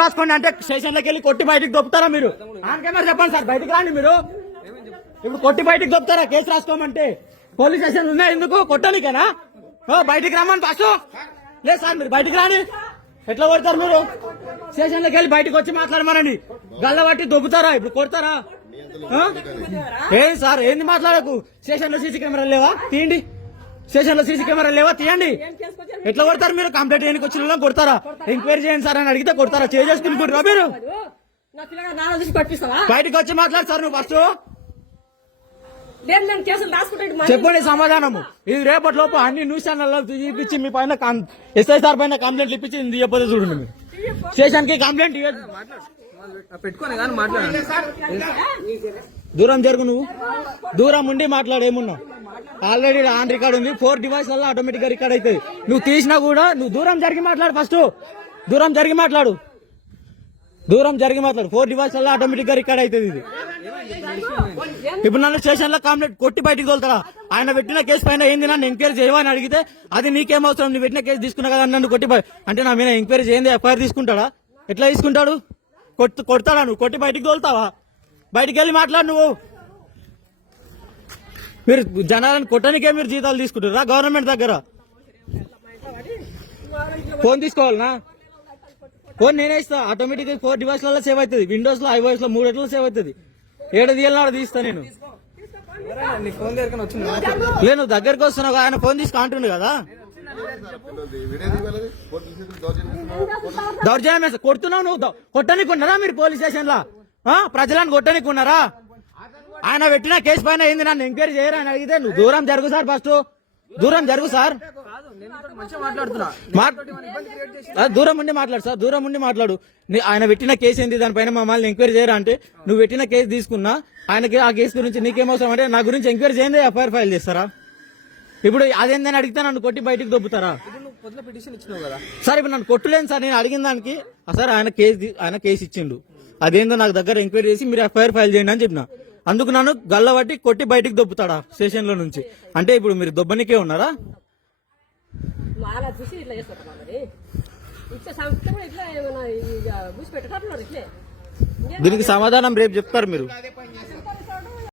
రాసుకోండి అంటే స్టేషన్లోకి వెళ్ళి కొట్టి బయటికి దొప్పుతారా మీరు? ఆనకేమో చెప్పండి సార్, బయటికి రాండి మీరు. ఇప్పుడు కొట్టి బయటికి దొప్పుతారా కేసు రాసుకోమంటే? పోలీస్ స్టేషన్ ఉన్నాయి ఎందుకు? కొట్టనికేనా? బయటికి రమ్మని ఫస్ట్. లేదు సార్, మీరు బయటికి రాని. ఎట్లా కొడతారు మీరు? స్టేషన్లోకి వెళ్ళి బయటకు వచ్చి మాట్లాడమనండి. గల్ల బట్టి దొబ్బుతారా? ఇప్పుడు కొడతారా? ఏంది సార్, ఏంది మాట్లాడకు? స్టేషన్ లో సీసీ కెమెరాలు లేవా? తీయండి. స్టేషన్ లో సీసీ కెమెరాలు లేవా? తీయండి. ఎట్లా కొడతారు మీరు? కంప్లైంట్ చేయడానికి వచ్చిన కొడతారా? ఎంక్వైరీ చేయండి సార్ అని అడిగితే కొడతారా? చేసుకుని కొడరా మీరు? బయటకు వచ్చి మాట్లాడు సార్ నువ్వు ఫస్ట్. చెప్పండి సమాధానము. ఇది రేపటి లోపు అన్ని న్యూస్ ఛానల్లో చూపించి మీ పైన ఎస్ఐ సార్ పైన కంప్లైంట్ ఇప్పించి ఇవ్వకపోతే చూడండి. మీరు స్టేషన్ కి కంప్లైంట్ పెట్టుకోని కానీ మాట్లాడండి. దూరం జరుగు, నువ్వు దూరం ఉండి మాట్లాడు. ఏమున్నా ఆల్రెడీ ఆన్ రికార్డ్ ఉంది. 4 డివైస్ వల్ల ఆటోమేటిక్ గా రికార్డ్ అవుతుంది. నువ్వు తీసినా కూడా నువ్వు దూరం జరిగి మాట్లాడు. ఫస్ట్ దూరం జరిగి మాట్లాడు. 4 డివైస్ వల్ల ఆటోమేటిక్ గా రికార్డ్ అవుతుంది. ఇది ఇప్పుడు నన్ను స్టేషన్ లో కంప్లైంట్ కొట్టి బయటికి తోలుతారా? ఆయన పెట్టిన కేసు పైన ఏంది నన్ను ఎంక్వైరీ చేయవని అడిగితే అది నీకేం అవసరం? నువ్వు పెట్టిన కేసు తీసుకున్నా కదా నన్ను కొట్టి అంటే నా మీద ఎంక్వైరీ చేయండి, ఎఫ్ఐఆర్ తీసుకుంటాడా? ఎట్లా తీసుకుంటాడు? కొడతాడా? నువ్వు కొట్టి బయటికి తోలుతావా? బయటికి వెళ్ళి మాట్లాడు. నువ్వు మీరు జనాలను కొట్టడానికే మీరు జీతాలు తీసుకుంటారా గవర్నమెంట్ దగ్గర? ఫోన్ తీసుకోవాలనా? ఫోన్ నేనే ఇస్తా. ఆటోమేటిక్ 4 డివైస్ లలో సేవ్ అవుతుంది. విండోస్ లో, ఐఓఎస్ లో 3 సేవ్ అవుతుంది. ఏడ తీయాలన్నా తీస్తా నేను. లేదు దగ్గరకు వస్తున్నావు, ఆయన ఫోన్ తీసుకు అంటుండు కదా. దౌర్జన్యం కొడుతున్నావు నువ్వు. కొట్టనికున్నారా మీరు పోలీస్ స్టేషన్ లో? ప్రజలను కొట్టనికున్నారా? ఆయన పెట్టిన కేసు పైన ఏంది నన్ను ఎంక్వైరీ చేయరా అని అడిగితే నువ్వు దూరం జరుగు సార్. ఫస్ట్ దూరం జరుగు సార్. దూరం ఉండి మాట్లాడు సార్. దూరం ఉండి మాట్లాడు. ఆయన పెట్టిన కేసు ఏంటి, దానిపైన మమ్మల్ని ఎంక్వైరీ చేయరా అంటే నువ్వు పెట్టిన కేసు తీసుకున్నా ఆయనకి ఆ కేసు గురించి నీకేమవసరం అంటే నా గురించి ఎంక్వైరీ చేయండి, ఎఫ్ఐఆర్ ఫైల్ చేస్తారా? ఇప్పుడు అదేందని అడిగితే నన్ను కొట్టి బయటికి దొబ్బుతారా? సార్ ఇప్పుడు నన్ను కొట్టులేను సార్. నేను అడిగిన దానికి సార్ ఆయన కేసు ఇచ్చిండు, అదేందో నాకు దగ్గర ఎంక్వైరీ చేసి మీరు ఎఫ్ఐఆర్ ఫైల్ చేయండి అని చెప్పిన. అందుకు నన్ను గల్లబట్టి కొట్టి బయటికి దొబ్బుతాడా స్టేషన్ లో నుంచి? అంటే ఇప్పుడు మీరు దొబ్బనికే ఉన్నారా? దీనికి సమాధానం రేపు చెప్తారు మీరు.